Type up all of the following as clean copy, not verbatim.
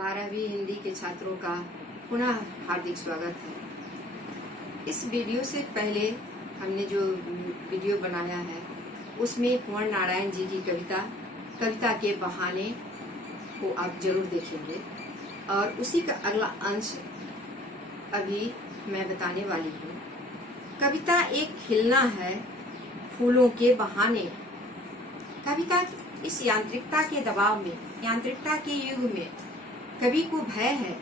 12वीं हिंदी के छात्रों का पुनः हार्दिक स्वागत है। इस वीडियो से पहले हमने जो वीडियो बनाया है उसमें कुंवर नारायण जी की कविता के बहाने को आप जरूर देखेंगे और उसी का अगला अंश अभी मैं बताने वाली हूँ। कविता एक खिलना है फूलों के बहाने। कविता इस यांत्रिकता के दबाव में, यांत्रिकता के युग में कवि को भय है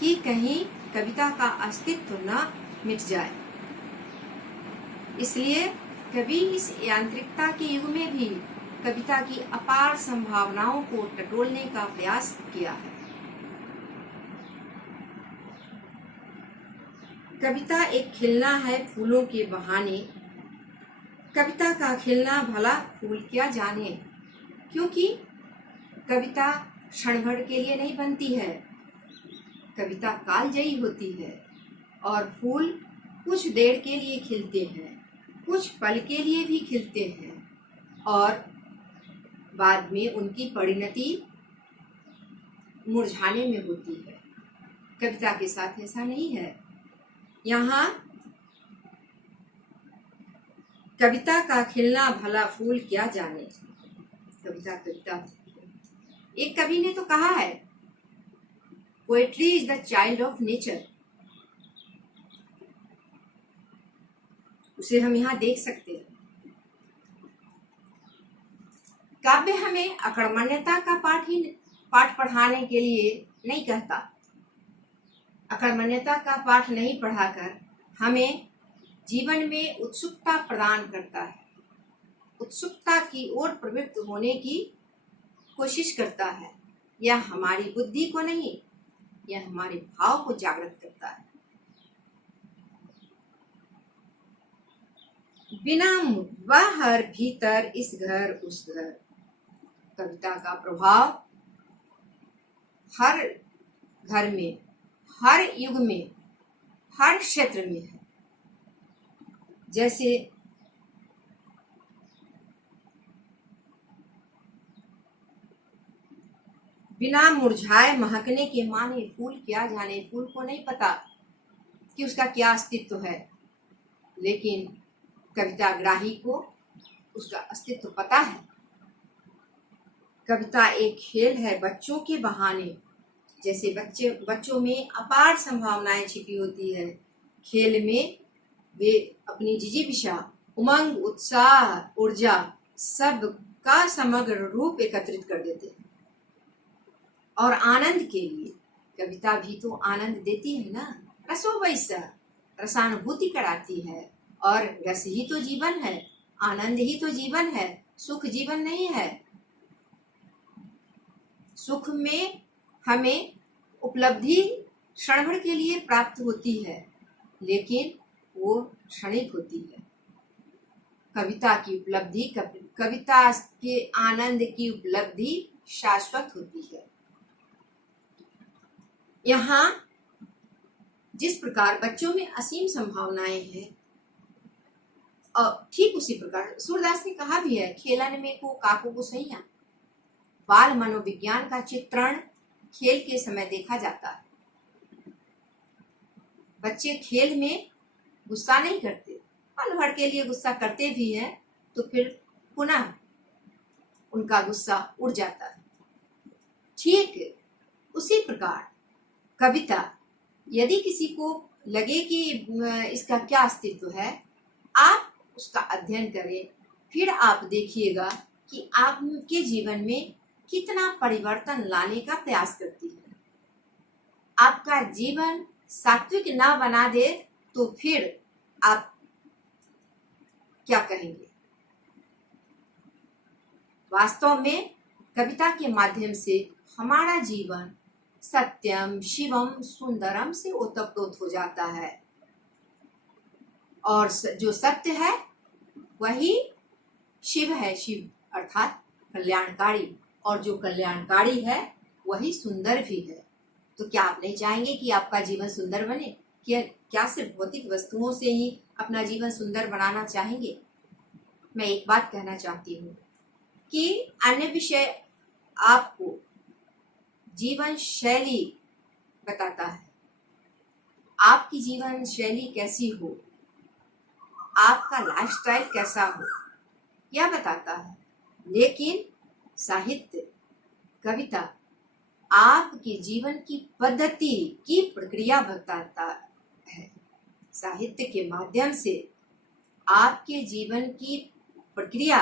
कि कहीं कविता का अस्तित्व न मिट जाए। इसलिए कवि इस यांत्रिकता के युग में भी कविता की अपार संभावनाओं को टटोलने का प्रयास किया है। कविता एक खिलना है फूलों के बहाने। कविता का खिलना भला फूल क्या जाने, क्योंकि कविता क्षण भर के लिए नहीं बनती है। कविता कालजयी होती है और फूल कुछ देर के लिए खिलते हैं, कुछ पल के लिए भी खिलते हैं और बाद में उनकी परिणति मुरझाने में होती है। कविता के साथ ऐसा नहीं है। यहाँ कविता का खिलना भला फूल क्या जाने। कविता एक कवि ने तो कहा है, poetry is the child of nature. उसे हम यहाँ देख सकते हैं। काव्य हमें अकर्मण्यता का पाठ पढ़ाने के लिए नहीं कहता। अकर्मण्यता का पाठ नहीं पढ़ाकर हमें जीवन में उत्सुकता प्रदान करता है। उत्सुकता की ओर प्रवृत्त होने की कोशिश करता है। यह हमारी बुद्धि को नहीं, यह हमारे भाव को जागृत करता है। बिना बाहर भीतर इस घर उस घर। कविता का प्रभाव हर घर में, हर युग में, हर क्षेत्र में है। जैसे बिना मुरझाए महकने के माने फूल क्या जाने। फूल को नहीं पता कि उसका क्या अस्तित्व है, लेकिन कविताग्राही को उसका अस्तित्व पता है। कविता एक खेल है बच्चों के बहाने। जैसे बच्चों में अपार संभावनाएं छिपी होती है। खेल में वे अपनी जिजीविषा, उमंग, उत्साह, ऊर्जा सब का समग्र रूप एकत्रित कर देते हैं। और आनंद के लिए कविता भी तो आनंद देती है ना। रसो वैसा, रसानुभूति कराती है और रस ही तो जीवन है, आनंद ही तो जीवन है। सुख जीवन नहीं है। सुख में हमें उपलब्धि क्षण भर के लिए प्राप्त होती है, लेकिन वो क्षणिक होती है। कविता की उपलब्धि, कविता के आनंद की उपलब्धि शाश्वत होती है। यहाँ जिस प्रकार बच्चों में असीम संभावनाएं हैं, और ठीक उसी प्रकार सूरदास ने कहा भी है, खेलन में को काको को सैया। बाल मनोविज्ञान का चित्रण खेल के समय देखा जाता है। बच्चे खेल में गुस्सा नहीं करते, पल भर के लिए गुस्सा करते भी हैं तो फिर पुनः उनका गुस्सा उड़ जाता है। ठीक उसी प्रकार कविता, यदि किसी को लगे कि इसका क्या अस्तित्व है, आप उसका अध्ययन करें, फिर आप देखिएगा कि आपके जीवन में कितना परिवर्तन लाने का प्रयास करती है। आपका जीवन सात्विक ना बना दे तो फिर आप क्या कहेंगे। वास्तव में कविता के माध्यम से हमारा जीवन सत्यम शिवम सुंदरम से ओतप्रोत हो जाता है और जो सत्य है वही शिव है। शिव अर्थात कल्याणकारी, और जो कल्याणकारी है वही सुंदर भी है। तो क्या आप नहीं चाहेंगे कि आपका जीवन सुंदर बने? क्या सिर्फ भौतिक वस्तुओं से ही अपना जीवन सुंदर बनाना चाहेंगे? मैं एक बात कहना चाहती हूँ कि अन्य विषय आपको जीवन शैली बताता है। आपकी जीवन शैली कैसी हो, आपका लाइफस्टाइल कैसा हो, यह बताता है। लेकिन साहित्य, कविता आपके जीवन की पद्धति की प्रक्रिया बताता है। साहित्य के माध्यम से आपके जीवन की प्रक्रिया,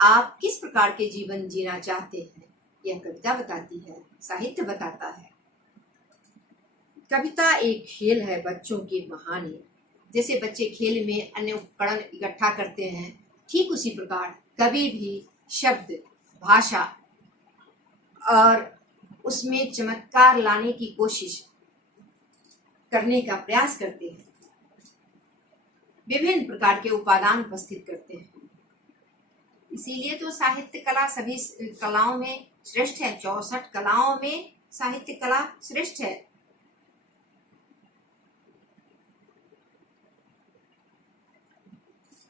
आप किस प्रकार के जीवन जीना चाहते हैं, यह कविता बताती है, साहित्य बताता है। कविता एक खेल है बच्चों की कहानी। जैसे बच्चे खेल में अन्य उपकरण इकट्ठा करते हैं, ठीक उसी प्रकार कवि भी शब्द, भाषा और उसमें चमत्कार लाने की कोशिश करने का प्रयास करते हैं। विभिन्न प्रकार के उपादान उपस्थित करते हैं। इसीलिए तो साहित्य कला सभी कलाओं में श्रेष्ठ है। 64 कलाओं में साहित्य कला श्रेष्ठ है।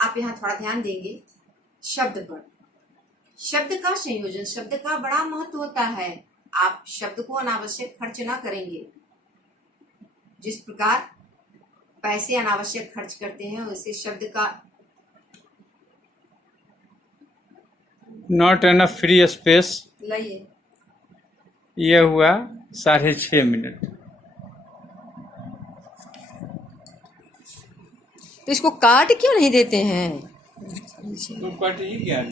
आप यहाँ थोड़ा ध्यान देंगे शब्द पर। शब्द का संयोजन, शब्द का बड़ा महत्व होता है। आप शब्द को अनावश्यक खर्च ना करेंगे। जिस प्रकार पैसे अनावश्यक खर्च करते हैं, वैसे शब्द का नॉट एनफ फ्री स्पेस। लाइए, यह हुआ 6:30 मिनट। तो इसको काट क्यों नहीं देते हैं? तो कट ही गया।